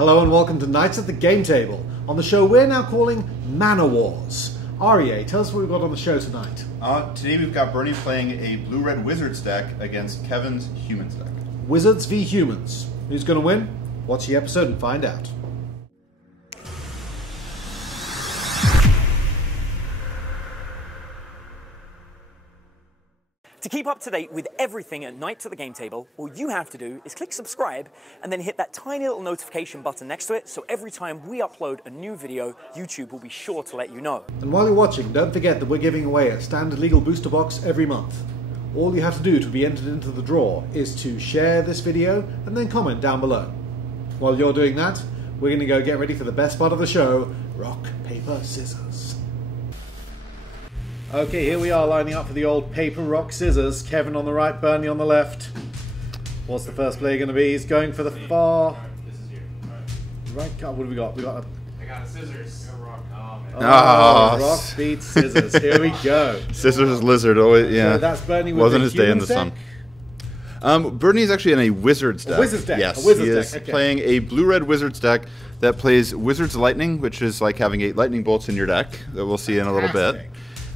Hello and welcome to Knights at the Game Table, on the show we're now calling Mana Wars. Aryeh, tell us what we've got on the show tonight. Today we've got Bernie playing a Blue-Red Wizards deck against Kevin's Humans deck. Wizards v Humans. Who's going to win? Watch the episode and find out. To keep up to date with everything at Knights at the Game Table, all you have to do is click subscribe and then hit that tiny little notification button next to it, so every time we upload a new video, YouTube will be sure to let you know. And while you're watching, don't forget that we're giving away a standard legal booster box every month. All you have to do to be entered into the draw is to share this video and then comment down below. While you're doing that, we're going to go get ready for the best part of the show, rock, paper, scissors. Okay, here we are lining up for the old paper, rock, scissors. Kevin on the right, Bernie on the left. What's the first player going to be? He's going for the far... This is your Right, what have we got? I got a scissors. A rock. Oh, man. Rock beats scissors. Here we go. Scissors Lizard, always, yeah. So that's Bernie with Wasn't the his day in the Humans sun. Bernie's actually in a Wizards deck. A Wizards deck. Yes, A Wizards he is deck. Okay. playing a Blue-Red Wizards deck that plays Wizards Lightning, which is like having 8 lightning bolts in your deck that we'll see in a little bit. Fantastic.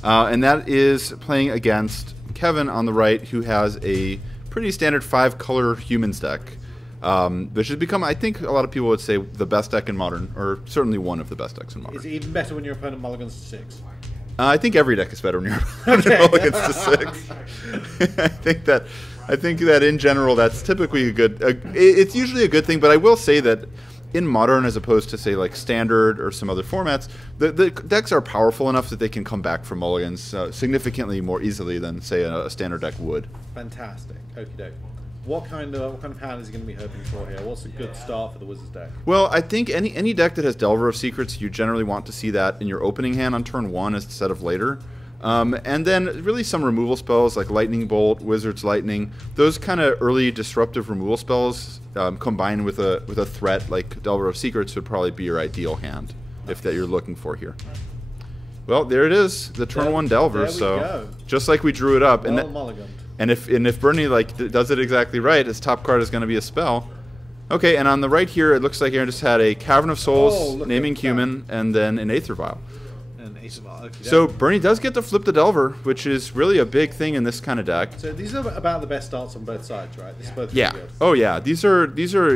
And that is playing against Kevin on the right, who has a pretty standard 5-color Humans deck, which has become, I think a lot of people would say, the best deck in Modern, or certainly one of the best decks in Modern. Is it even better when your opponent mulligans to 6? I think every deck is better when you're mulligans to 6. I think that in general that's typically a good. It's usually a good thing, but I will say that in Modern, as opposed to say like Standard or some other formats, the decks are powerful enough that they can come back from mulligans significantly more easily than say a Standard deck would. Fantastic. Okie doke. What kind of hand is he going to be hoping for here? What's a good start for the Wizards deck? Well, I think any deck that has Delver of Secrets, you generally want to see that in your opening hand on turn 1 instead of later. And then really some removal spells like Lightning Bolt, Wizard's Lightning, those kind of early disruptive removal spells combined with a threat like Delver of Secrets would probably be your ideal hand if that you're looking for here. Well, there it is, the turn 1 Delver. So go. Just like we drew it up, Well mulliganed. and if Bernie does it exactly right, his top card is going to be a spell. Okay, and on the right here, it looks like Aaron just had a Cavern of Souls, naming Human, and then an Aether Vial. So Bernie does get to flip the Delver, which is really a big thing in this kind of deck. So these are about the best starts on both sides, right? This is both Yeah. videos. Oh yeah. These are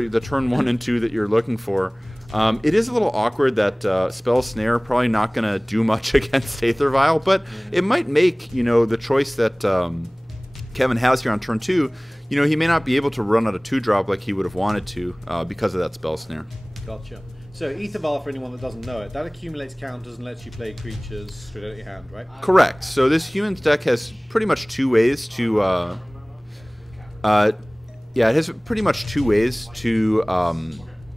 the turn 1 and 2 that you're looking for. It is a little awkward that Spell Snare probably not going to do much against Aether Vial, but it might make the choice that Kevin has here on turn 2. He may not be able to run out a 2-drop like he would have wanted to because of that Spell Snare. Gotcha. So Aether Vial, for anyone that doesn't know it, that accumulates counters and lets you play creatures straight out of your hand, right? Correct. So this Humans deck has pretty much 2 ways to it has pretty much 2 ways to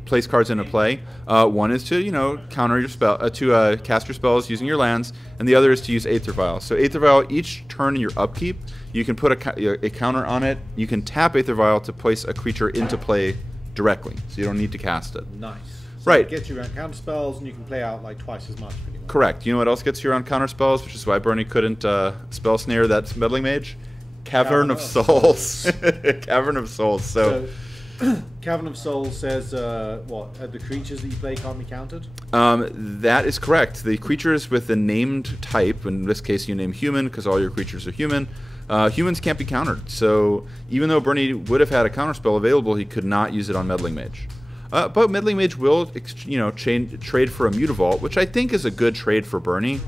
place cards into play. One is to counter your spell, to cast your spells using your lands, and the other is to use Aether Vial. So Aether Vial, each turn in your upkeep, you can put a counter on it. You can tap Aether Vial to place a creature into play directly, so you don't need to cast it. Nice. So Right. it gets you around counter spells, and you can play out like twice as much. Pretty much. Correct. You know what else gets you around counter spells, which is why Bernie couldn't spell snare that Meddling Mage? Cavern of Souls. Cavern of Souls. So Cavern of Souls says the creatures that you play can't be countered? that is correct. The creatures with the named type, in this case you name Human because all your creatures are human, humans can't be countered. So even though Bernie would have had a counter spell available, he could not use it on Meddling Mage. But Meddling Mage will, trade for a Mutavault, which I think is a good trade for Bernie,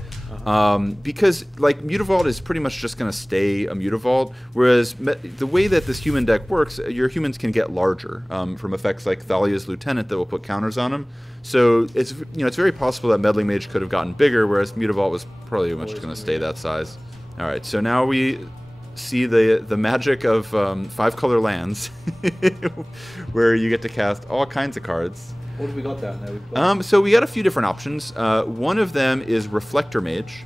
because like Mutavault is pretty much just going to stay a Mutavault, whereas the way that this human deck works, your humans can get larger from effects like Thalia's Lieutenant that will put counters on them. So it's it's very possible that Meddling Mage could have gotten bigger, whereas Mutavault was probably much going to stay that size. All right, so now we see the magic of 5-color lands, where you get to cast all kinds of cards. What have we got down there? So we got a few different options. One of them is Reflector Mage,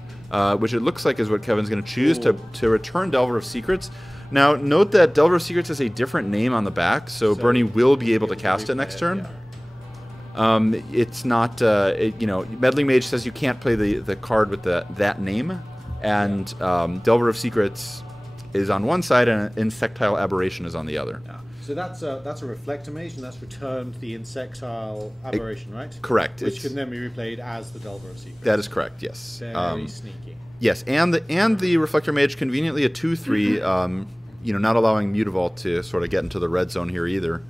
which it looks like is what Kevin's going to choose to return Delver of Secrets. Now, note that Delver of Secrets has a different name on the back, so Bernie will be able to cast it next turn. Yeah. It's not, Meddling Mage says you can't play the card with that name, and Delver of Secrets is on one side and Insectile Aberration is on the other. Yeah. So that's a Reflector Mage, and that's returned the Insectile Aberration, right? Correct. Which can then be replayed as the Delver of Secrets. That is correct, yes. Very sneaky. Yes, and the Reflector Mage, conveniently a 2/3, you know, not allowing Mutavault to sort of get into the red zone here either.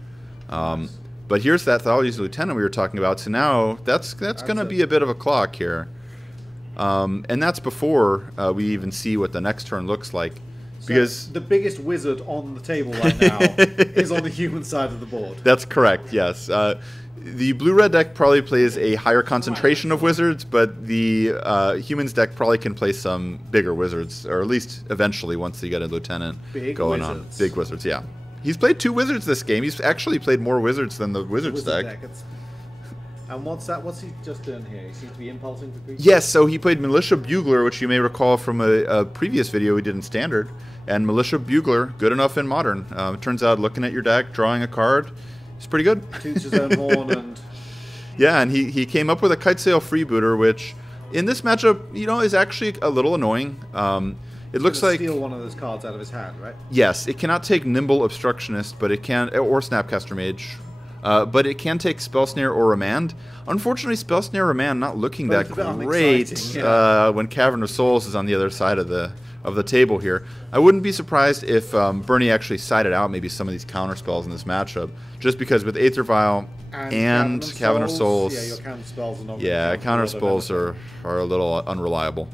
But here's that Thalia's Lieutenant we were talking about, so now that's going to be a bit of a clock here. And that's before we even see what the next turn looks like. Because the biggest wizard on the table right now is on the human side of the board. That's correct, yes. The blue-red deck probably plays a higher concentration of wizards, but the humans deck probably can play some bigger wizards, or at least eventually once you get a lieutenant going on. Big wizards, yeah. He's played 2 wizards this game. He's actually played more wizards than the wizards deck. And what's he just doing here? He seems to be impulsing for creatures? Yes, so he played Militia Bugler, which you may recall from a previous video we did in Standard. And Militia Bugler, good enough in Modern. It turns out looking at your deck, drawing a card, it's pretty good. Toots his own horn and... Yeah, and he came up with a Kitesail Freebooter, which in this matchup, you know, is actually a little annoying. It looks like... steal one of those cards out of his hand, right? Yes, it cannot take Nimble Obstructionist, but it can... Or Snapcaster Mage. But it can take Spell Snare or Remand. Unfortunately, Spell Snare or Remand not looking that great when Cavern of Souls is on the other side of the table here. I wouldn't be surprised if Bernie actually sided out maybe some of these counter spells in this matchup, just because with Aether Vial and Cavern of Souls, yeah, your counter spells are not counter spells are a little unreliable.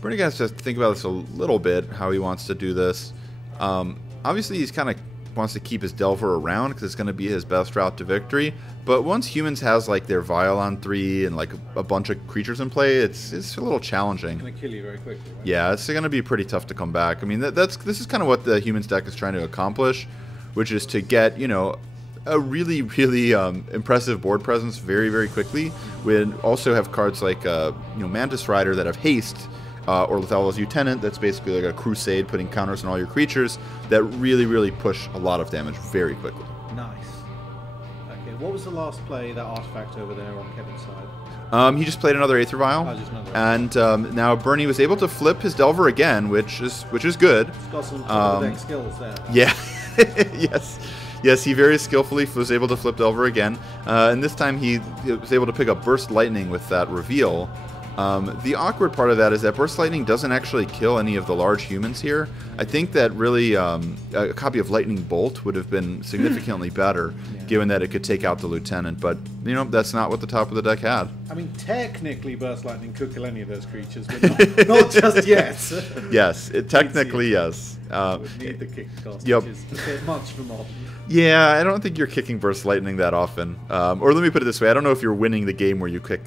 Bernie has to think about this a little bit, how he wants to do this. Obviously, he's kind of wants to keep his Delver around because it's going to be his best route to victory. But once humans has like their Vial on 3 and like a bunch of creatures in play, it's a little challenging. It's going to kill you very quickly, right? Yeah, it's going to be pretty tough to come back. I mean, this is kind of what the humans deck is trying to accomplish, which is to get, you know, a really, really impressive board presence very, very quickly. We also have cards like, you know, Mantis Rider that have haste. Or Thalia's Lieutenant, that's basically like a crusade, putting counters on all your creatures that really, really push a lot of damage very quickly. Nice. Okay, what was the last play, that artifact over there on Kevin's side? He just played another Aether Vial, and now Bernie was able to flip his Delver again, which is good. He's got some top-of-the-deck skills there. Yeah, yes, he very skillfully was able to flip Delver again, and this time he was able to pick up Burst Lightning with that reveal. The awkward part of that is that Burst Lightning doesn't actually kill any of the large humans here. I think that really a copy of Lightning Bolt would have been significantly better, given that it could take out the Lieutenant, but, you know, that's not what the top of the deck had. I mean, technically Burst Lightning could kill any of those creatures, but not just yet. Yes, technically, yes. Would need the kick cost, yep. Which is a bit much for Modern. Yeah, I don't think you're kicking Burst Lightning that often. Or let me put it this way, I don't know if you're winning the game where you kick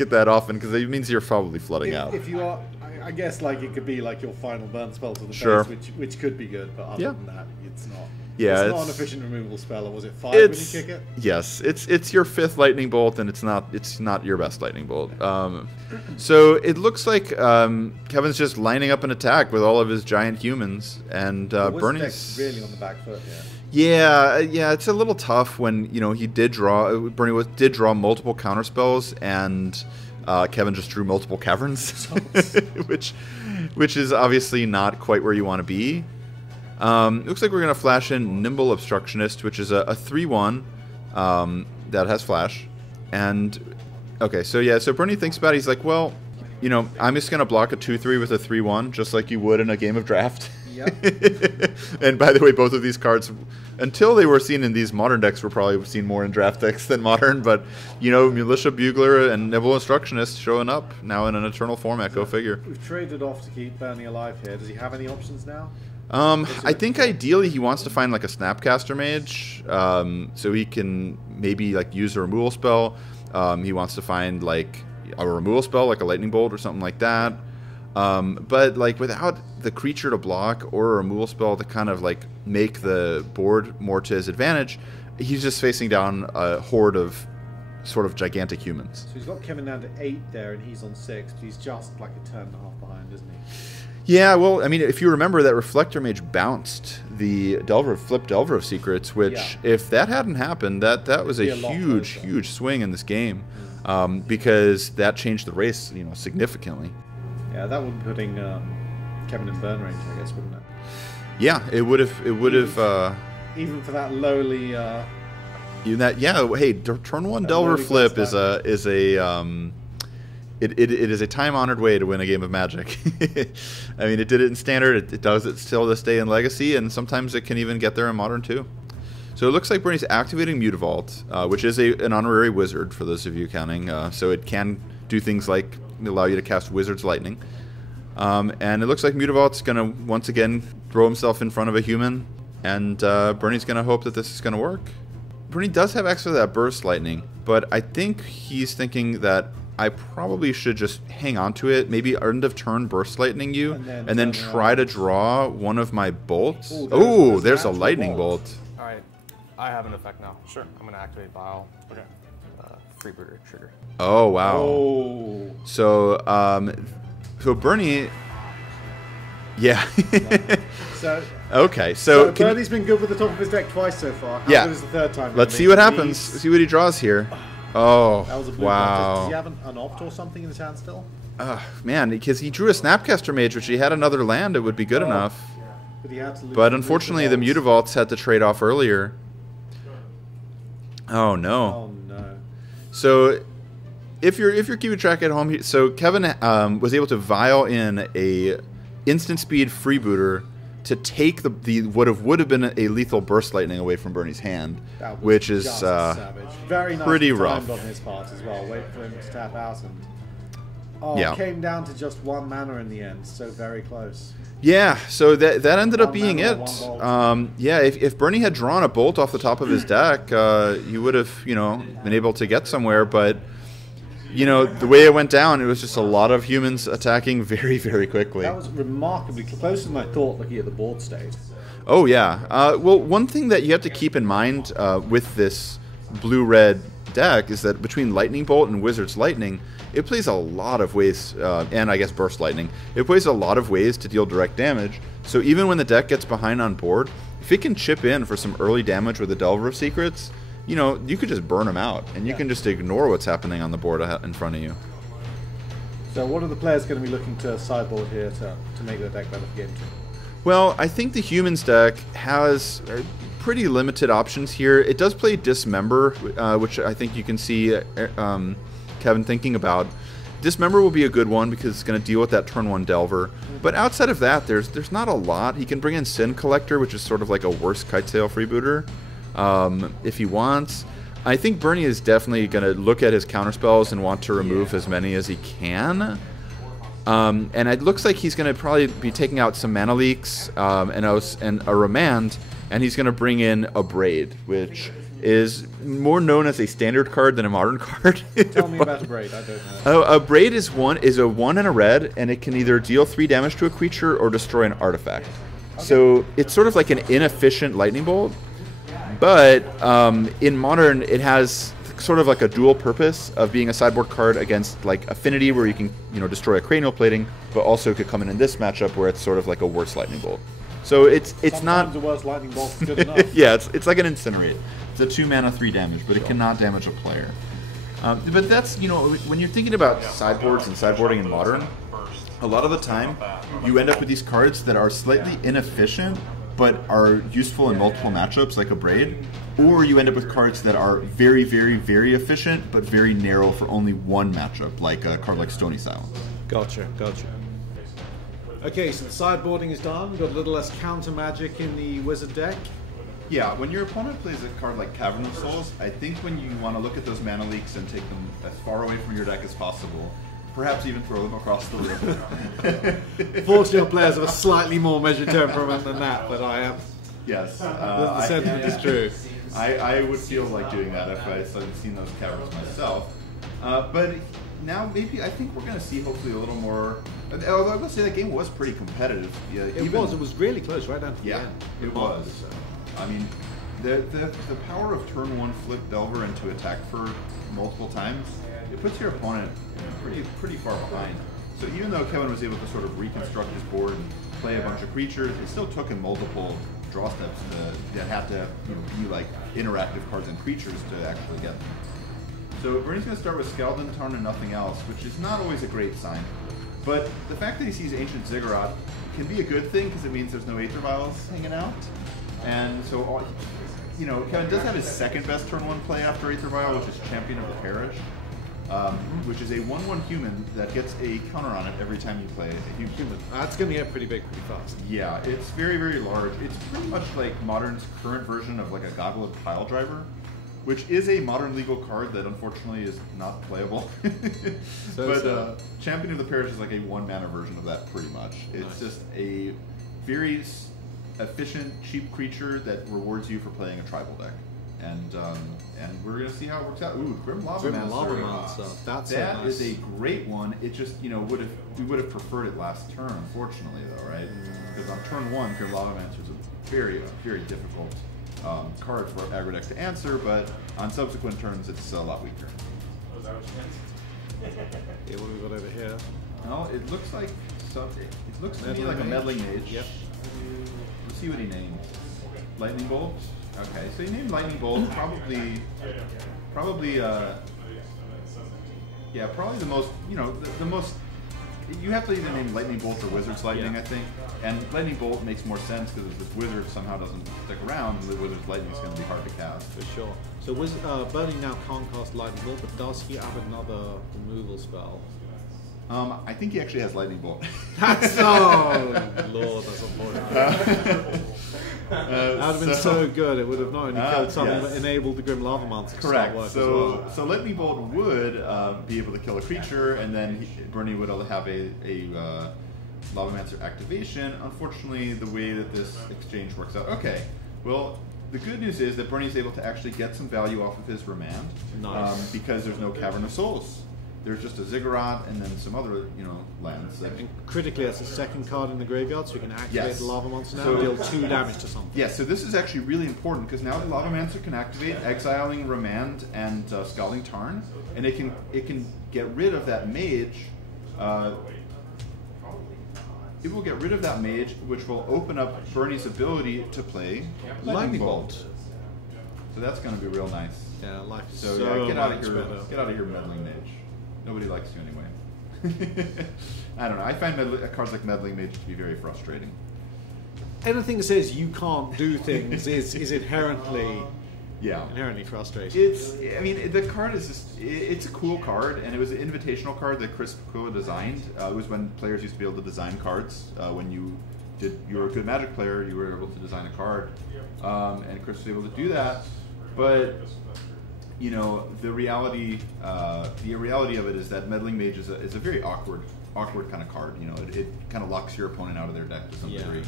it that often, because it means you're probably flooding out. If you are, I guess like it could be like your final burn spell to the face, which could be good, but other than that, it's not. Yeah, it's not an efficient removal spell, or was it 5 when you kick it? Yes, it's your 5th Lightning Bolt, and it's not your best Lightning Bolt. So it looks like Kevin's just lining up an attack with all of his giant humans, and Bernie's really on the back foot here. Yeah, it's a little tough when, you know, he did draw. Bernie did draw multiple counter spells, and Kevin just drew multiple caverns, which is obviously not quite where you want to be. Looks like we're going to flash in Nimble Obstructionist, which is a 3/1 that has flash. And, okay, so Bernie thinks about it. He's like, well, you know, I'm just going to block a 2/3 with a 3/1, just like you would in a game of draft. Yep. And by the way, both of these cards, until they were seen in these Modern decks, were probably seen more in draft decks than Modern. But, you know, Militia Bugler and Nimble Obstructionist showing up now in an Eternal format. Go figure. We've traded off to keep Bernie alive here. Does he have any options now? I think ideally he wants to find like a Snapcaster Mage, so he can maybe like use a removal spell. He wants to find like a removal spell, like a Lightning Bolt or something like that. But like without the creature to block or a removal spell to kind of like make the board more to his advantage, he's just facing down a horde of sort of gigantic humans. So he's got Kevin down to 8 there, and he's on 6, but he's just like a turn and a half behind, isn't he? Yeah, well, I mean, if you remember that Reflector Mage bounced the flipped Delver of Secrets, which if that hadn't happened, that was a huge swing in this game, because that changed the race, you know, significantly. Yeah, that would be putting Kevin in burn range, I guess, wouldn't it? Yeah, it would have. It would have. Even for that lowly. Even that. Yeah. Hey, turn one Delver flip is a. It is a time-honored way to win a game of Magic. I mean, it did it in Standard. It does it still this day in Legacy, and sometimes it can even get there in Modern too. So it looks like Bernie's activating Mutavault, which is an honorary wizard for those of you counting. So it can do things like allow you to cast Wizard's Lightning. And it looks like Mutavault's going to once again throw himself in front of a human, and Bernie's going to hope that this is going to work. Bernie does have access to that Burst Lightning, but I think he's thinking that I probably should just hang on to it, maybe end of turn Burst Lightning you, and then try to draw one of my bolts. Oh, there's a Lightning Bolt. All right, I have an effect now. Sure. I'm going to activate Bile. Okay. Freebooter trigger. Oh, wow. Oh. So, so Bernie... Yeah. So... Okay, so Bernie's been good with the top of his deck twice so far. How good is the third time? Let's see what happens. See what he draws here. Oh, that was a blue wow. Does he have an opt or something in his hand still? Man, because he drew a Snapcaster Mage, which he had another land, it would be good enough. But, he had to lose unfortunately, the Mutavaults had to trade off earlier. Oh no. Oh no. So, if you're keeping track at home, so Kevin was able to vial in a instant speed freebooter to take the would have been a lethal Burst Lightning away from Bernie's hand, which is savage. Very nice pretty rough on his part as well. Wait for him to tap out, and it came down to just one mana in the end. So very close. Yeah, so that ended up being it. Yeah, if Bernie had drawn a bolt off the top of his deck, you would have been able to get somewhere, but. The way it went down, it was just a lot of humans attacking very, very quickly. That was remarkably closer than I thought looking at the board state. Oh, yeah. Well, one thing that you have to keep in mind with this blue-red deck is that between Lightning Bolt and Wizard's Lightning, it plays a lot of ways, and I guess Burst Lightning, it plays a lot of ways to deal direct damage. So even when the deck gets behind on board, if it can chip in for some early damage with the Delver of Secrets, you could just burn them out, and you can just ignore what's happening on the board in front of you. So what are the players going to be looking to sideboard here to make their deck better for game 2? Well, I think the Humans deck has pretty limited options here. It does play Dismember, which I think you can see Kevin thinking about. Dismember will be a good one because it's going to deal with that turn 1 Delver. But outside of that, there's not a lot. He can bring in Sin Collector, which is sort of like a worse Kitesail freebooter. If he wants. I think Bernie is definitely going to look at his counterspells and want to remove as many as he can. And it looks like he's going to probably be taking out some Mana Leaks and a Remand, and he's going to bring in a Braid, which is more known as a standard card than a modern card. Tell me about a Braid, I don't know. A Braid is a 1 and a red, and it can either deal 3 damage to a creature or destroy an artifact. Okay. So it's sort of like an inefficient Lightning Bolt. But in Modern, it has sort of like a dual purpose of being a sideboard card against like Affinity, where you can destroy a Cranial Plating, but also could come in this matchup where it's sort of like a worse Lightning Bolt. So it's sometimes not the worst Lightning Bolt is good enough. Yeah, it's like an Incinerate. It's a 2 mana 3 damage, but it cannot damage a player. But that's when you're thinking about sideboards and sideboarding in Modern, a lot of the time you end up with these cards that are slightly inefficient, but are useful in multiple matchups, like a Braid, or you end up with cards that are very, very, very efficient, but very narrow for only one matchup, like a card like Stony Silence. Gotcha. Okay, so the sideboarding is done. Got a little less counter magic in the Wizard deck. Yeah, when your opponent plays a card like Cavern of Souls, I think when you want to look at those Mana Leaks and take them as far away from your deck as possible, perhaps even throw them across the room. Fortunately, our players have a slightly more measured temperament than that, but I am. Yes. The sentiment is true. I would feel like doing that if I had seen those caverns myself. But now maybe I think we're going to see hopefully a little more. Although I will say that game was pretty competitive. Yeah, it was really close right down to the end. It was. I mean, the power of turn 1 flip Delver into attack for multiple times, it puts your opponent pretty far behind. So even though Kevin was able to sort of reconstruct his board and play a bunch of creatures, it still took him multiple draw steps that had to be like interactive cards and creatures to actually get them. So Bernie's going to start with Skeleton Tarn and nothing else, which is not always a great sign. But the fact that he sees Ancient Ziggurat can be a good thing because it means there's no Aether Vials hanging out. And so, you know, Kevin does have his second best turn 1 play after Aether Vial, which is Champion of the Parish, which is a 1/1 human that gets a counter on it every time you play a human. That's going to get pretty big pretty fast. Yeah, it's very, very large. It's pretty much like Modern's current version of like a Goblet Pile Driver, which is a Modern legal card that unfortunately is not playable. But Champion of the Parish is like a 1-mana version of that pretty much. It's just a very efficient, cheap creature that rewards you for playing a tribal deck. And we're going to see how it works out. Ooh, Grim Lavamancer. That is a great one. It just, you know, we would have preferred it last turn, unfortunately, though, right? Because on turn 1, Grim Lavamancer is a very, very difficult card for aggro deck to answer, but on subsequent turns it's a lot weaker. Was that what you meant? Yeah, what have we got over here? No, it looks like it looks to me like a Meddling Mage. Yep. Let's see what he named. Lightning Bolt. Okay, so he named Lightning Bolt. Probably, yeah, probably the most, you know, the most. You have to either name Lightning Bolt or Wizard's Lightning, I think. And Lightning Bolt makes more sense because if this Wizard somehow doesn't stick around, the Wizard's Lightning is going to be hard to cast. For sure. So Bernie now can't cast Lightning Bolt, but does he have another removal spell? I think he actually has Lightning Bolt. That's oh Lord, that's unfortunate. That would have been so good. It would have not only killed something but enabled the Grim Lavamancer to start work as well. So Lightning Bolt would be able to kill a creature, and then Bernie would have a Lavamancer activation. Unfortunately, the way that this exchange works out. Okay, well, the good news is that Bernie's able to actually get some value off of his Remand. Nice. Because there's no Cavern of Souls. There's just a Ziggurat and then some other, you know, lands. And critically, that's the second card in the graveyard, so you can activate the Lavamancer now So- and deal 2 damage to something. Yeah, so this is actually really important because now the Lavamancer can activate exiling Remand and Scalding Tarn, and it can get rid of that mage. It will get rid of that mage, which will open up Bernie's ability to play Lightning Bolt. So that's going to be real nice. Yeah, life is So, so yeah, get out much of here, better. get out of here, Meddling Mage. Nobody likes you anyway. I don't know. I find cards like Meddling Mage to be very frustrating. Anything that says you can't do things is inherently frustrating. I mean, the card is just, it's a cool card, and it was an invitational card that Chris Piccola designed. It was when players used to be able to design cards. When you were a good Magic player, you were able to design a card. And Chris was able to do that. But, you know, the reality of it is that Meddling Mage is a very awkward kind of card. You know, it kind of locks your opponent out of their deck to some degree.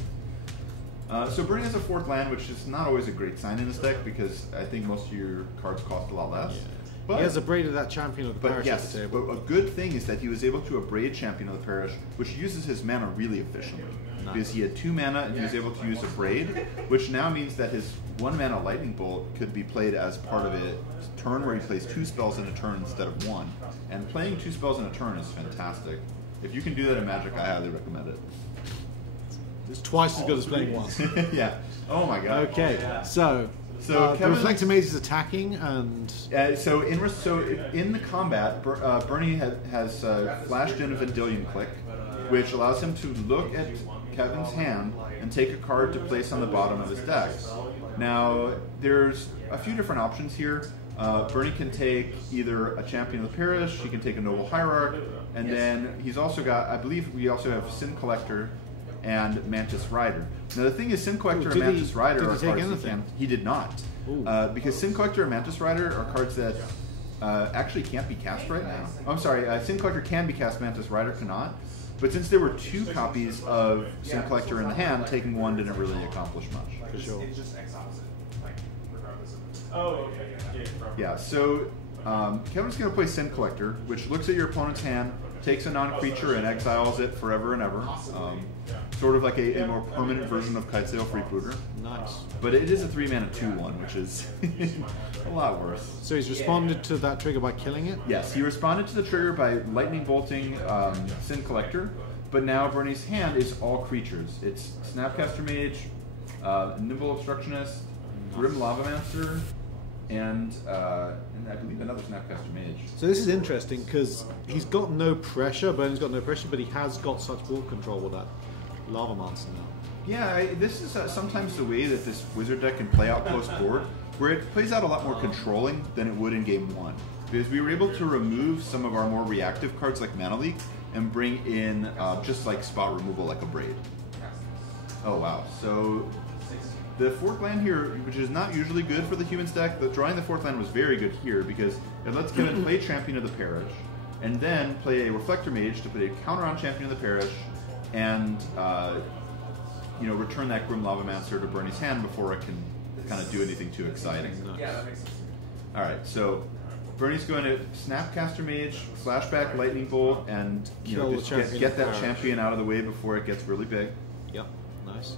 So Bernie has a 4th land, which is not always a great sign in this deck because I think most of your cards cost a lot less. Yeah. But he has abraded that Champion of the Parish at the table. But a good thing is that he was able to abrade Champion of the Parish, which uses his mana really efficiently. Nice. Because he had 2 mana and he was able to use abrade, which now means that his 1 mana Lightning Bolt could be played as part of a turn where he plays 2 spells in a turn instead of 1. And playing 2 spells in a turn is fantastic. If you can do that in Magic, I highly recommend it. It's twice as good as playing 1. Yeah. Oh my god. Okay, so the Reflector Mage is attacking, and so in the combat, Bernie has flashed in a Vendilion Click, which allows him to look at Kevin's hand and take a card to place on the bottom of his deck. Now, there's a few different options here. Bernie can take either a Champion of the Parish, he can take a Noble Hierarch, and then he's also got, I believe we also have Sin Collector and Mantis Rider. Now the thing is, Sin Collector and Mantis Rider are cards he did not. Because Sin Collector and Mantis Rider are cards that actually can't be cast right now. I'm sorry, Sin Collector can be cast, Mantis Rider cannot. But since there were 2 copies of Sin Collector in the hand, taking 1 didn't really accomplish much. for sure. It just exiles it, like, regardless of it. Oh, okay. Yeah, so Kevin's going to play Sin Collector, which looks at your opponent's hand, takes a non-creature and exiles it forever and ever. Sort of like a more permanent version of Kitesail Freebooter. Nice. But it is a 3-mana 2/1, which is a lot worse. So he's responded to that trigger by killing it? Yes, he responded to the trigger by lightning bolting Sin Collector, but now Bernie's hand is all creatures. It's Snapcaster Mage, Nimble Obstructionist, Grim Lavamancer, and I believe another Snapcaster Mage. So this is interesting because he's got no pressure. Bernie's got no pressure, but he has got such board control with that Lava Monster now. Yeah, this is sometimes the way that this Wizard deck can play out close board, where it plays out a lot more controlling than it would in Game 1. Because we were able to remove some of our more reactive cards like Mana Leak and bring in just like spot removal like a Braid. Oh wow, so the fourth land here, which is not usually good for the Humans deck, but drawing the fourth land was very good here because it lets Kevin play Champion of the Parish, and then play a Reflector Mage to put a counter on Champion of the Parish, and you know, return that Grim Lavamancer to Bernie's hand before it can kind of do anything too exciting. Yeah, that makes sense. Alright, so Bernie's going to Snapcaster Mage, Flashback Lightning Bolt, and you know, just get that champion out of the way before it gets really big. Yep, nice.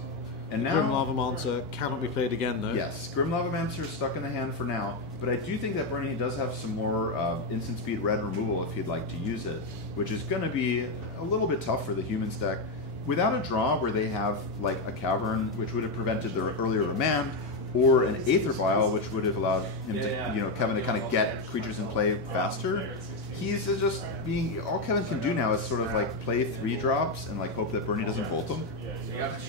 And now, Grim Lavamancer cannot be played again, though. yes, Grim Lavamancer is stuck in the hand for now, but I do think that Bernie does have some more instant speed red removal if he'd like to use it, which is going to be a little bit tough for the Humans deck. Without a draw where they have like a Cavern, which would have prevented their earlier remand, or an Aether Vial, which would have allowed him to, you know, Kevin to kind of get creatures in play faster. He's just being, all Kevin can do now is sort of like play 3-drops and like hope that Bernie doesn't bolt them.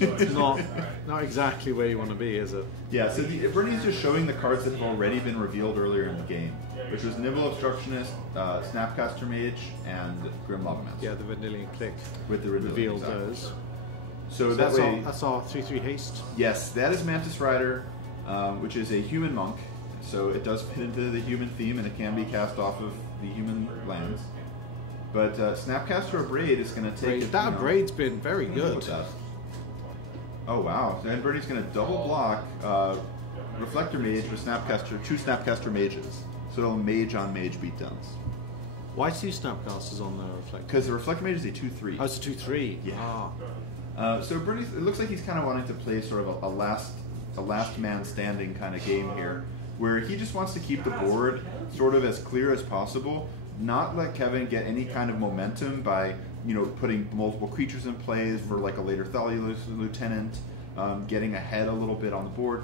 It's not exactly where you want to be, is it? Yeah, so Bernie's just showing the cards that have already been revealed earlier in the game, which was Nibble Obstructionist, Snapcaster Mage, and Grim Lavamancer. Yeah, the Vanillion Click with the revealed exactly. those. So that way, that's our 3/3 haste. yes, that is Mantis Rider, which is a human monk. So it does fit into the human theme, and it can be cast off of the human lands. But Snapcaster or Braid is going to take it. That Braid's been very good. Oh wow! And Bernie's going to double block Reflector Mage with Snapcaster, 2 Snapcaster Mages. So it'll mage on mage beatdowns. Why 2 Snapcasters on the Reflector? Because the Reflector Mage is a 2/3. Oh, it's a 2/3. Yeah. Ah. So Bernie's, it looks like he's kind of wanting to play sort of a last man standing kind of game here, where he just wants to keep the board sort of as clear as possible, not let Kevin get any kind of momentum by, you know, putting multiple creatures in plays for like a later Thalia Lieutenant, getting ahead a little bit on the board.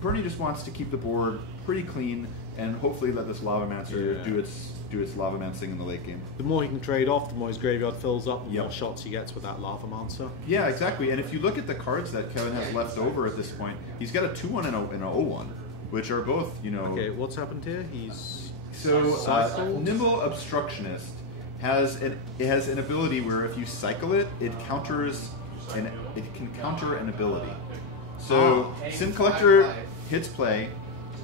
Bernie just wants to keep the board pretty clean and hopefully let this Lavamancer do its Lavamancing in the late game. The more he can trade off, the more his graveyard fills up, the Yep. more shots he gets with that Lavamancer. Yeah, exactly. And if you look at the cards that Kevin has left over at this point, he's got a 2/1 and a 0/1, which are both, you know. Okay, what's happened here? He's So cycled? Nimble Obstructionist has an ability where if you cycle it, it can counter an ability. So Sim Collector hits play.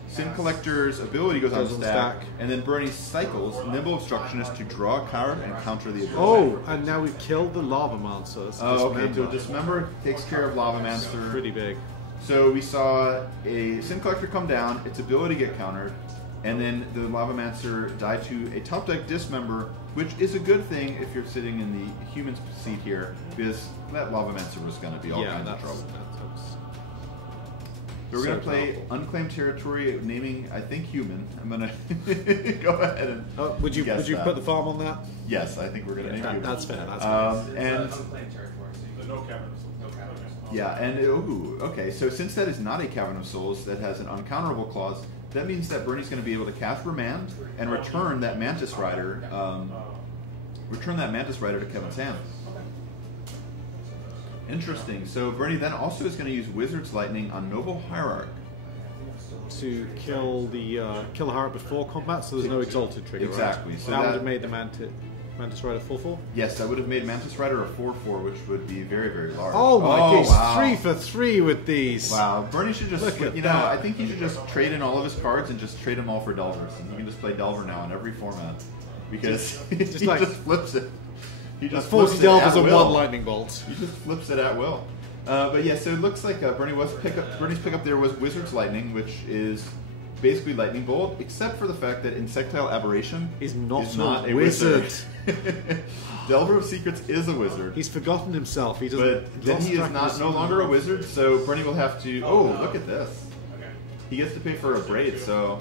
Sim Collector's ability goes on stack, and then Bernie cycles Nimble Obstructionist to draw a card and counter the ability. Oh, and now we've killed the Lavamancer. Oh, okay. So Dismember takes care of Lavamancer. Pretty big. So we saw a Sim Collector come down, its ability get countered, and then the Lavamancer die to a top deck Dismember, which is a good thing if you're sitting in the human seat here, because that Lavamancer was going to be all kinds of trouble. So we're going to play Unclaimed Territory, naming, I think, human. I'm going to go ahead and would you guess that. put the farm on that? Yes, I think we're going to name human. That's fair. That's fair. And No cameras. yeah, and ooh, okay. So since that is not a Cavern of Souls that has an uncounterable clause, that means that Bernie's going to be able to cast Remand and return that Mantis Rider. Return that Mantis Rider to Kevin's hand. Interesting. So Bernie then also is going to use Wizard's Lightning on Noble Hierarch to kill the Hierarch before combat, so there's no Exalted trigger. Exactly. Right? So that would have made the Mantis Rider 4/4. Yes, that would have made Mantis Rider a 4/4, which would be very, very large. Oh my gosh, wow. 3 for 3 with these. Wow, Bernie should just, Look at you know, that. I think he should just trade in all of his cards and just trade them all for Delvers, and he can just play Delver now in every format because he just flips it. He just 40 flips it Delvers at and will. 1 Lightning Bolt. He just flips it at will. But yeah, so it looks like Bernie's pickup there was Wizard's Lightning, which is basically Lightning Bolt, except for the fact that Insectile Aberration is not a wizard. Delver of Secrets is a wizard. He's forgotten himself. He doesn't. But then he is no longer a wizard, so Bernie will have to. Oh, look at this! He gets to pay for a Braid, so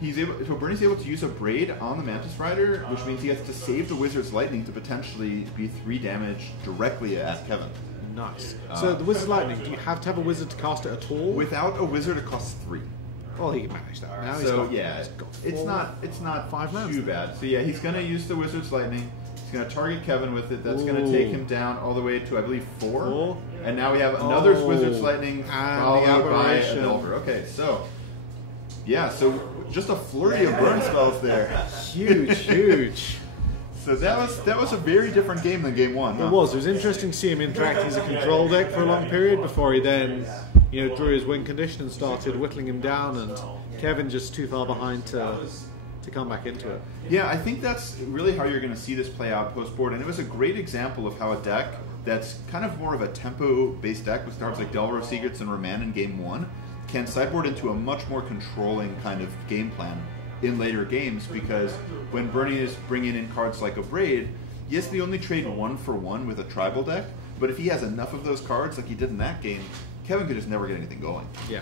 Bernie's able to use a Braid on the Mantis Rider, which means he has to save the Wizard's Lightning to potentially be 3 damage directly at Kevin. Nice. So the Wizard's Lightning, do you have to have a wizard to cast it at all? Without a wizard, it costs 3. Well, he managed that. Now So he's yeah, got it's not 5 lands. too bad. So yeah, he's going to use the Wizard's Lightning. He's going to target Kevin with it. That's going to take him down all the way to, I believe, 4. And now we have another Wizard's Lightning followed by a Delver. Okay, so yeah, so just a flurry of burn spells there. Huge, huge. So that was a very different game than game 1. Huh? It was. It was interesting to see him interacting as a control deck for a long period before he then, drew his win condition and started whittling him down, and Kevin just too far behind to come back into it. Yeah, I think that's really how you're going to see this play out post-board, and it was a great example of how a deck that's kind of more of a tempo-based deck with cards like Delver of Secrets and Remand in game 1 can sideboard into a much more controlling kind of game plan in later games, because when Bernie is bringing in cards like Abrade, yes, they only trade 1-for-1 with a tribal deck, but if he has enough of those cards like he did in that game, Kevin could just never get anything going. Yeah.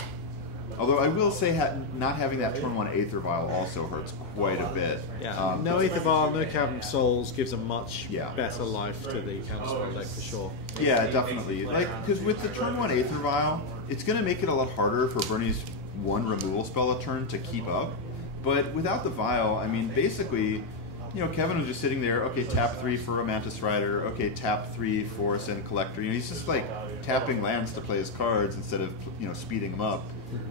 Although I will say not having that turn 1 Aether Vial also hurts quite a bit. Yeah. No Aether Vial, no Cavern Souls gives a much Yeah. better life to the Counterspell deck for sure. Yeah, definitely. Because with the turn 1 Aether Vial, it's going to make it a lot harder for Bernie's 1 removal spell a turn to keep up. But without the Vial, I mean, basically, Kevin was just sitting there, okay, tap 3 for a Mantis Rider, okay, tap 3 for Ascendant Collector. He's just like tapping lands to play his cards instead of, speeding them up.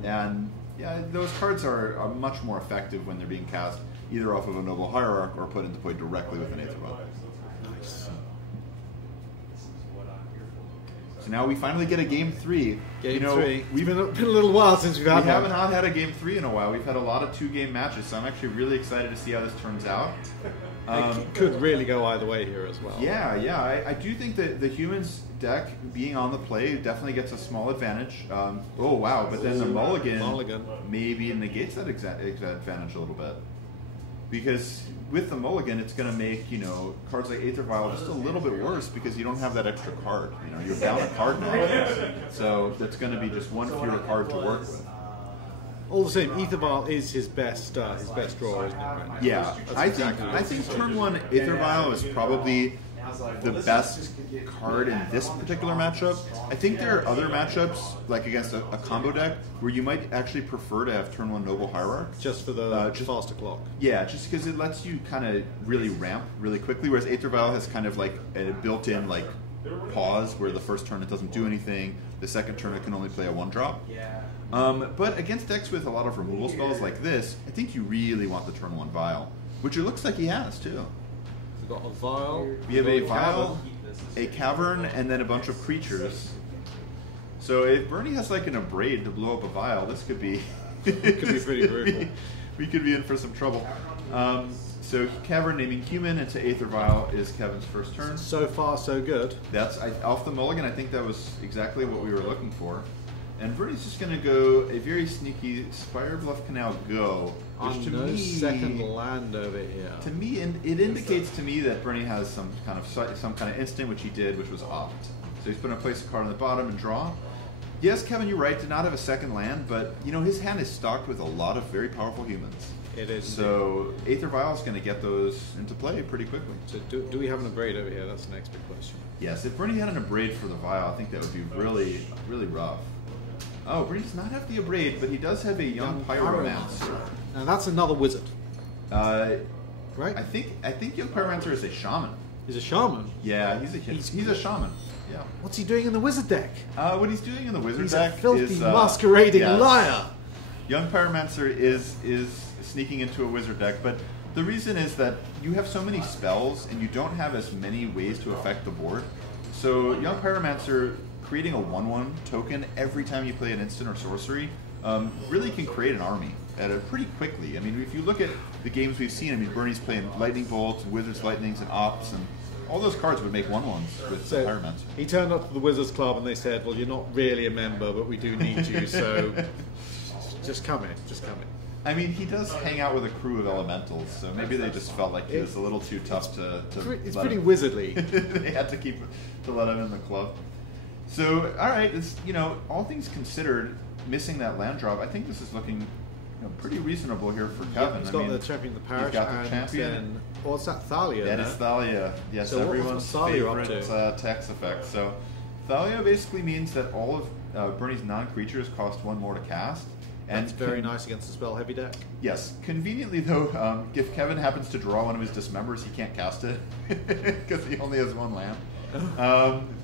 And yeah, those cards are much more effective when they're being cast either off of a Noble Hierarch or put into play directly with an Aether Vial. Nice. So now we finally get a game 3. Game 3. We've been a little while since we've had We one. have not had a game 3 in a while. We've had a lot of 2-game matches, so I'm actually really excited to see how this turns out. It could really go either way here as well. Yeah. I do think that the humans deck being on the play definitely gets a small advantage. Oh wow! But then the mulligan maybe negates that advantage a little bit, because with the mulligan, it's going to make cards like Aether Vial just a little bit worse because you don't have that extra card. You're down a card now, so that's going to be just one fewer card to work with. All the same, Aether Vial is his best draw, isn't it? Right now? Yeah, I think turn 1 Aether Vial is probably the best card in this particular matchup. I think there are other matchups, like against a combo deck, where you might actually prefer to have turn 1 Noble Hierarch. Just for the faster clock. Yeah, just because it lets you kind of really ramp really quickly, whereas Aether Vial has kind of like a built-in pause where the first turn it doesn't do anything, the second turn it can only play a 1-drop. But against decks with a lot of removal spells like this, I think you really want the turn 1 Vial, which it looks like he has too. We've got a Vial. We have a Vial, a Cavern, and then a bunch of creatures. So if Bernie has like an Abrade to blow up a Vial, this could be It could be pretty brutal. We could be in for some trouble. So Cavern naming human into Aether Vial is Kevin's first turn. So far, so good. That's off the mulligan. I think that was exactly what we were looking for. And Bernie's just going to go a very sneaky Spirebluff Canal Go, which to me, second land over here. To me, it indicates to me that Bernie has some kind of instant, which he did, which was Opt. So he's going to place a card on the bottom and draw. Yes, Kevin, you're right. Did not have a second land, but his hand is stocked with a lot of very powerful humans. It is. So Aether Vial is going to get those into play pretty quickly. So do we have an Abrade over here? That's the next big question. Yes, if Bernie had an Abrade for the Vial, I think that would be really, really rough. Oh, Bernie does not have the Abrade, but he does have a Young Pyromancer. Now that's another wizard. Right? I think Young Pyromancer is a shaman. He's a shaman? Yeah, he's a shaman. Yeah. What's he doing in the wizard deck? What he's doing in the wizard he's deck a filthy, is masquerading liar. Young Pyromancer is sneaking into a wizard deck, but the reason is that you have so many spells and you don't have as many ways to affect the board. So Young Pyromancer creating a 1/1 token every time you play an instant or sorcery really can create an army pretty quickly. I mean, if you look at the games we've seen, I mean, Bernie's playing Lightning Bolts, Wizards Lightnings, and Ops, and all those cards would make 1/1s with Pyromancer. He turned up to the Wizards Club and they said, well, you're not really a member, but we do need you, so just come in, just come in. I mean, he does hang out with a crew of elementals, so maybe they just felt like he was a little too tough to It's pretty wizardly. They had to let him in the club. So, all right, it's, all things considered, missing that land drop, I think this is looking pretty reasonable here for Kevin. He's got the champion of the parish. He's got the champion. Then, what's that, Thalia? That is Thalia. Yes, so everyone's Thalia favorite tax effect. So, Thalia basically means that all of Bernie's non-creatures cost 1 more to cast, And That's very nice against the spell heavy deck. Yes. Conveniently, though, if Kevin happens to draw one of his Dismembers, he can't cast it because he only has one land.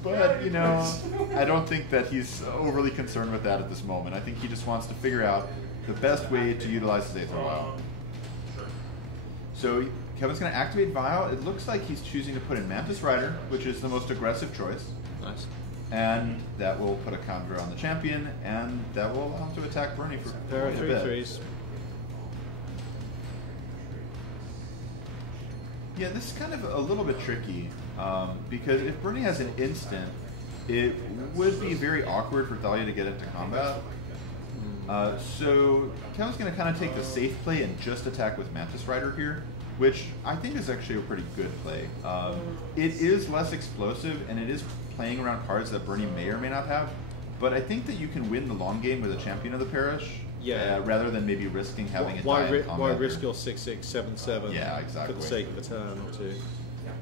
But, you know, I don't think that he's overly concerned with that at this moment. I think he just wants to figure out the best way to utilize his Aether Vial. So Kevin's going to activate Vial. It looks like he's choosing to put in Mantis Rider, which is the most aggressive choice. Nice. And that will put a counter on the champion, and that will allow him to attack Bernie for Pair of quite a bit. 3/3s. Yeah, this is kind of a little bit tricky, because if Bernie has an instant, it would be very awkward for Thalia to get into combat. So Kevin's going to kind of take the safe play and just attack with Mantis Rider here, which I think is actually a pretty good play. It is less explosive, and it is playing around cards that Bernie may or may not have, but I think that you can win the long game with a Champion of the Parish, rather than maybe risking having it die in combat. Why risk your 6/6, 7/7 Yeah, exactly. for the sake of a turn or two?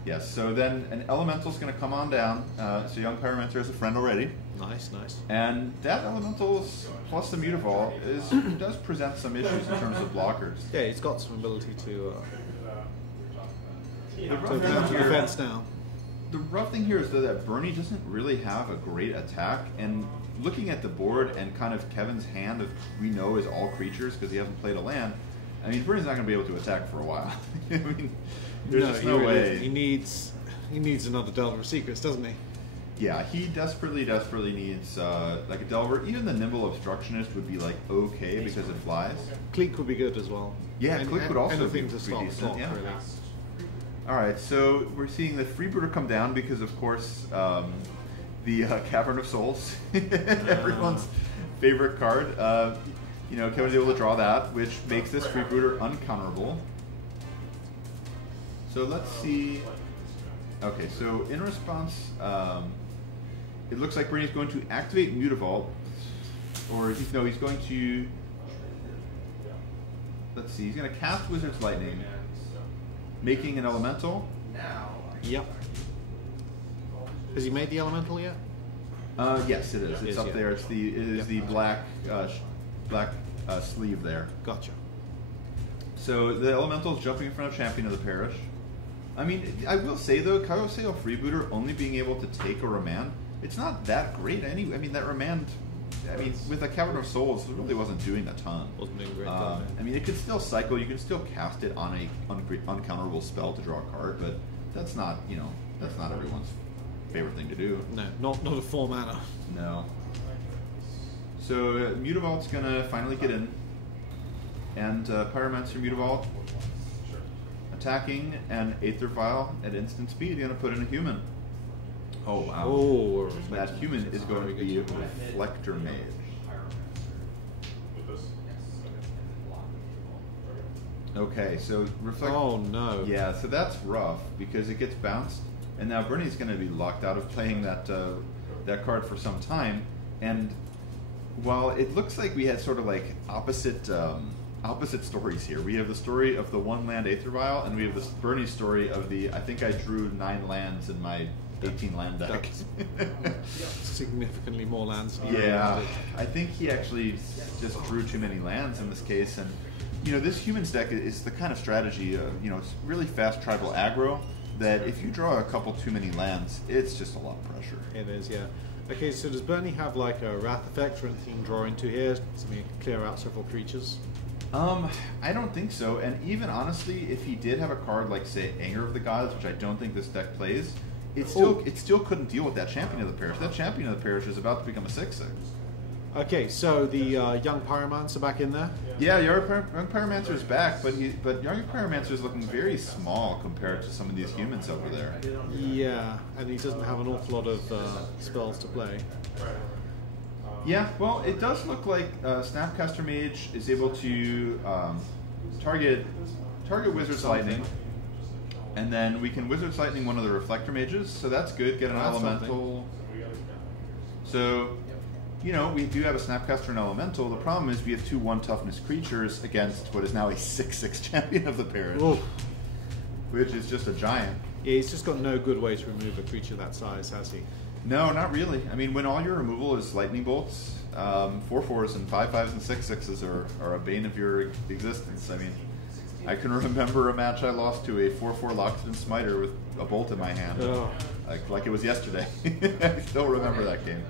Yes, so then an Elemental's going to come on down, so Young Pyromancer is a friend already. Nice, nice. And that Elemental plus the Mutavault does present some issues in terms of blockers. Yeah, he's got some ability to The rough counter thing here, defense now. the rough thing here is that Bernie doesn't really have a great attack, and looking at the board and kind of Kevin's hand of we know is all creatures because he hasn't played a land, I mean, Bernie's not going to be able to attack for a while. I mean, there's just no way. He needs another Delver of Secrets, doesn't he? Yeah, he desperately needs like a Delver. Even the Nimble Obstructionist would be like okay because it flies. Clique would be good as well. Yeah, And- Clique would also anything be to pretty stop the decent, clock, yeah. really. Alright, so we're seeing the Freebooter come down because, of course, the Cavern of Souls, everyone's favorite card. You know, Kevin's able to draw that, which makes this Freebooter uncounterable. So let's see. Okay, so in response, it looks like Bernie's going to activate Mutavault, or he's going to. Let's see, he's going to cast Wizard's Lightning, making an Elemental. Yep. Has he made the Elemental yet? Yes, it is. It's up there. It is the black sleeve there. Gotcha. So the Elemental's jumping in front of Champion of the Parish. I mean, I will say though, Kaioseo Freebooter only being able to take a remand, it's not that great. I mean, that remand, with a Cavern of Souls, it really wasn't doing a ton. Wasn't doing great. I mean, it could still cycle. You can still cast it on a uncounterable spell to draw a card, but that's not, that's not everyone's favorite thing to do. No, not a 4 mana. No. So Mutavault's gonna finally get in, and Pyromancer Mutavault attacking an Aether Vial at instant speed. Gonna put in a human. Oh wow! Oh, that human is going to be a Reflector Mage. Okay, so Reflector. Oh no! Yeah, so that's rough because it gets bounced, and now Bernie's going to be locked out of playing that card for some time. And while it looks like we had sort of like opposite stories here, we have the story of the 1-land Aether Vial, and we have this Bernie story of the I think I drew 9 lands in my 18 land deck. Significantly more lands. Yeah, I think he actually just drew too many lands in this case, and this humans deck is the kind of strategy, it's really fast tribal aggro that if you draw a couple too many lands, it's just a lot of pressure. It is, yeah. Okay, so does Bernie have like a Wrath effect or anything you can draw into here? Something you can clear out several creatures? I don't think so, and even honestly, if he did have a card like, say, Anger of the Gods, which I don't think this deck plays, it still couldn't deal with that Champion of the Parish. That Champion of the Parish is about to become a 6/6. Okay, so the Young Pyromancer back in there? Yeah, Young Pyromancer is back, but Young Pyromancer is looking very small compared to some of these humans over there. Yeah, and he doesn't have an awful lot of spells to play. Yeah, well, it does look like Snapcaster Mage is able to target Wizard's Lightning, and then we can Wizard's Lightning one of the Reflector Mages, so that's good. Get an Elemental. So, we do have a Snapcaster and Elemental. The problem is we have 2 1-toughness creatures against what is now a 6/6 Champion of the Parish, which is just a giant. Yeah, he's just got no good way to remove a creature that size, has he? No, not really. I mean, when all your removal is lightning bolts, 4/4s and 5/5s and 6/6s are a bane of your existence. I mean, I can remember a match I lost to a 4/4 Loxodon Smiter with a bolt in my hand, like it was yesterday. I still remember that game.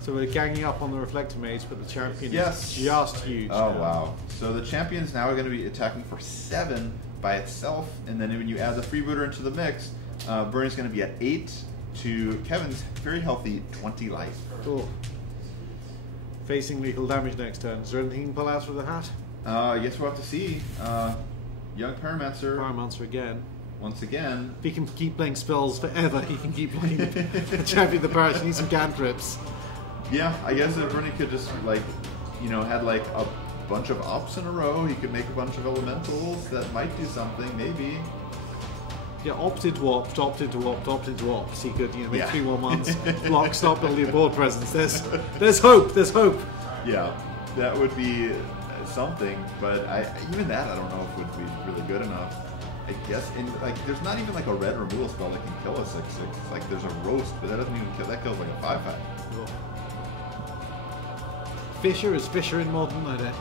So we're ganging up on the Reflector Mage, but the champion Yes. is just huge. Oh now. wow! So the champion's now going to be attacking for 7 by itself, and then when you add the freebooter into the mix, Bernie's going to be at 8 to Kevin's very healthy 20 life. Cool. Facing lethal damage next turn. Is there anything you can pull out of the hat? I guess we'll have to see. Young Pyromancer, Pyromancer again. once again. If he can keep playing spells forever, he can keep playing the champion of the parish. He needs some cantrips. Yeah, I guess if Bernie could just, like, you know, had like a bunch of ops in a row, he could make a bunch of elementals that might do something, maybe. Yeah, opted to opt, opted to opt, opted to opt. He could, you know, make Yeah. 3 more months, block, stop, build your board presence. There's hope, there's hope. Yeah, that would be something, but even that I don't know if would be really good enough. I guess, and like, there's not even like a red removal spell that can kill a 6/6. It's like there's a roast, but that doesn't even kill. That kills like a 5/5. Cool. Fisher is Fisher in Modern, I don't.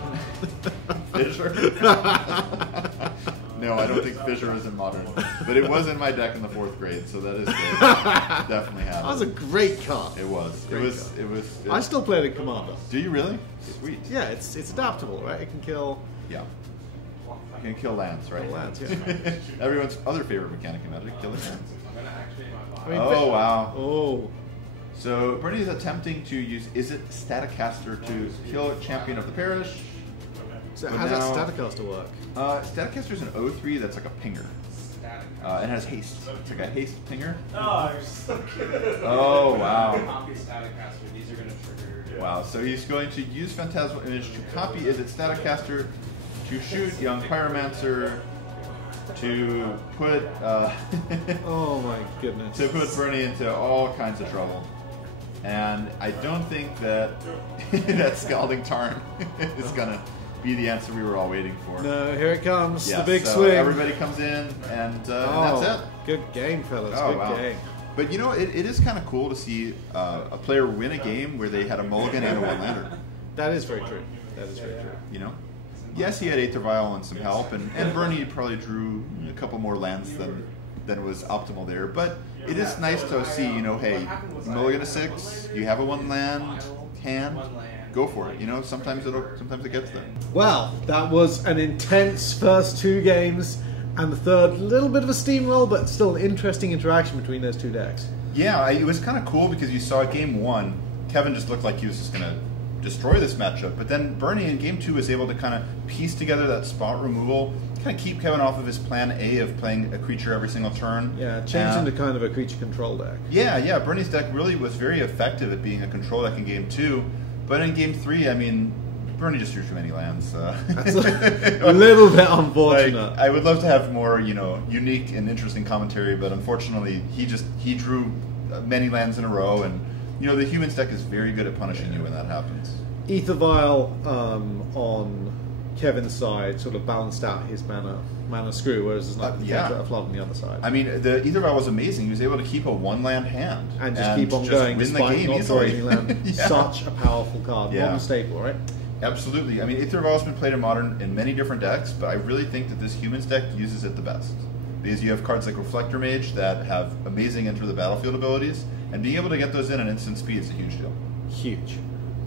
Fissure? No, I don't think Fissure is in Modern, but it was in my deck in the 4th grade, so that is good. Definitely had That was a it. great card. It was. Great It was. I still play it in Commander. Do you really? Sweet. Yeah, it's adaptable, right? It can kill Yeah. You can kill lands, right? lands, yeah. Everyone's other favorite mechanic in Magic, killing lands. I mean, Oh wow. Oh. So Bernie is attempting to use Izzet Staticaster to kill Champion of the Parish. So But how does now- Staticaster work? Staticaster is an 0/3 that's like a pinger. It has haste. It's like a haste pinger. Oh, you're so good. Oh wow. Copy Staticaster. These are going to trigger. Wow. So he's going to use Phantasmal Image to copy Izzet Staticaster to shoot Young Pyromancer to put Oh my goodness. to put Bernie into all kinds of trouble. And I don't think that that Scalding Tarn is gonna be the answer we were all waiting for. No, here it comes. Yes, the big so swing. Everybody comes in, and that's it. Good game, fellas. Oh, Good wow. game. But you know, it is kind of cool to see a player win a game where they had a mulligan and a one-lander. That is very true. That is very true. You know? Yes, he had Aether Vial and some help, and Bernie probably drew a couple more lands than was optimal there. But it is nice to see, you know, hey, mulligan a 6, you have a 1-land hand, go for it. You know, sometimes it gets there. Well, that was an intense first 2 games, and the third, little bit of a steamroll, but still an interesting interaction between those 2 decks. Yeah, it was kind of cool because you saw game 1, Kevin just looked like he was just going to destroy this matchup, but then Bernie in game 2 was able to kind of piece together that spot removal, kind of keep Kevin off of his plan A of playing a creature every single turn. Yeah, changed into kind of a creature control deck. Yeah, Bernie's deck really was very effective at being a control deck in game 2, but in game 3, I mean, Bernie just drew too many lands. That's a little bit unfortunate. Like, I would love to have more, you know, unique and interesting commentary, but unfortunately, he drew many lands in a row, and you know, the Humans deck is very good at punishing you when that happens. Aether Vial on Kevin's side sort of balanced out his mana screw, whereas there's not a flood on the other side. I mean, the Aether Vial was amazing. He was able to keep a 1-land hand and just keep on going win the despite game not easily. drawing any land. Yeah. Such a powerful card. Yeah. Modern staple, right? Absolutely. I mean, Aether Vial has been played in Modern in many different decks, but I really think that this Humans deck uses it the best. Because you have cards like Reflector Mage that have amazing enter the battlefield abilities, and being able to get those in at instant speed is a huge deal. Huge.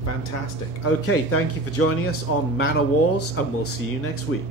Fantastic. Okay, thank you for joining us on Mana Wars, and we'll see you next week.